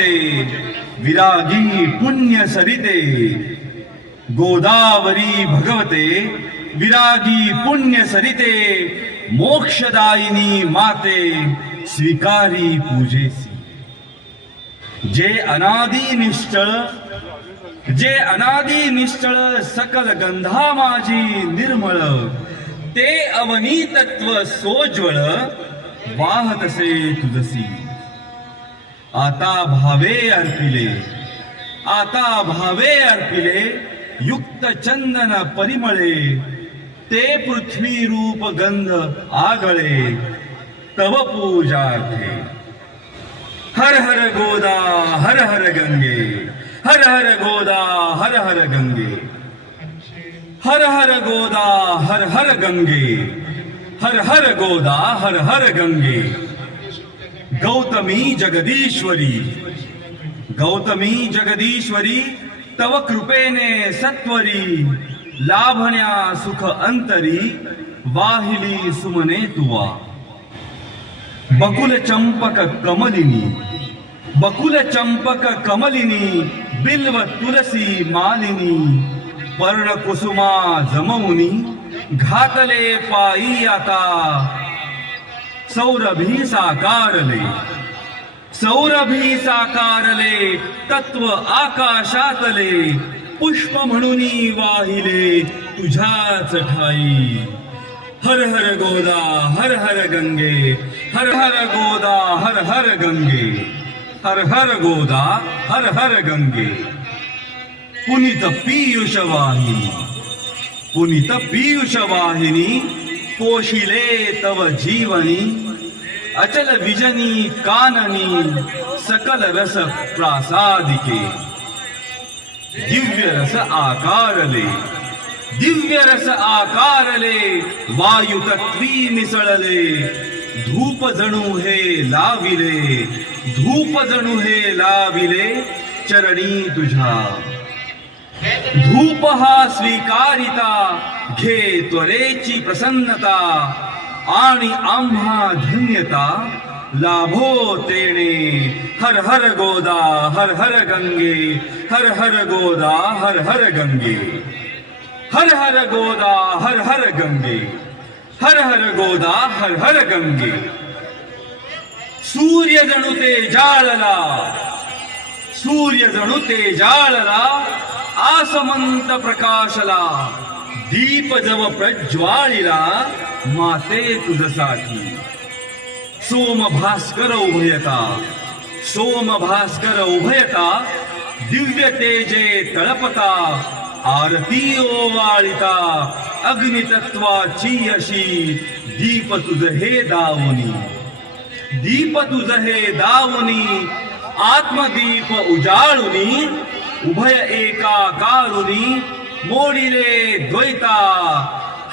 विरागी पुण्य सरिते गोदावरी भगवते विरागी पुण्य सरिते मोक्षदायिनी माते स्वीकारी पूजेसी जे अनादी निश्चळ सकल गंधा माझी निर्मळ ते अवनी तत्व सोज्वळ वाहतसे तुझसी आता भावे अर्पिले युक्त चंदन परिमळे ते पृथ्वी रूप गंध आगळे तव पूजार्थे हर हर गोदा हर हर गंगे हर हर गोदा हर हर गंगे हर हर गोदा हर हर गंगे हर हर गोदा हर हर गंगे गौतमी जगदीश्वरी तव कृपेने सत्वरी लाभण्या सुख अंतरी वाहिली सुमने तुवा बकुल चंपक कमलिनी बिल्व तुलसी मालिनी पर्ण कुसुमा जमवुनी घातले पायी आता सौरभी साकारले तत्व आकाशातले पुष्प म्हणूनी वाहिले तुझ्याच ठाई हर हर गोदा हर हर गंगे हर हर गोदा हर हर गंगे हर हर गोदा हर हर गंगे पुनीत पीयूष वाहिनी पोशिले तव जीवनी अचल विजनी काननी सकल रस प्रासादिके दिव्य रस आकारले वायु तत्वी मिसळले धूप जणू हे लाविले चरणी तुझा धूप हा स्वीकारिता घे त्वरेची प्रसन्नता आणि आम्हा धन्यता लाभो तेणे हर हर गोदा हर हर गंगे हर हर गोदा हर हर गंगे हर हर गोदा हर हर गंगे हर हर गोदा हर हर गंगे सूर्य जणू ते जाळला आसमंत प्रकाशला दीप जव प्रज्वाळिला माते तुझसाठी सोम भास्कर उभयता दिव्य तेजे तळपता आरती ओवाळिता अग्नितत्वाची अशी दीप तुझ हे दावुनी आत्मदीप उजाळुनी उभय एकाकारुनी मोडिले द्वैता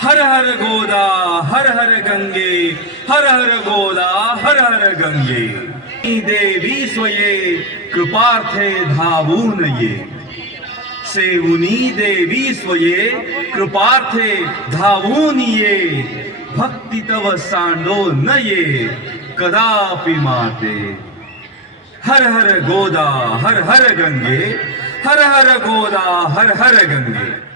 हर हर गोदा हर हर गंगे हर हर गोदा हर हर गंगे देवी स्वये कृपार्थे धावून ये सेवुनी देवी स्वये कृपार्थे धावून ये भक्ती तव सांडो न ये कदापि माते हर हर गोदा हर हर गंगे हर हर गोदा हर हर गंगे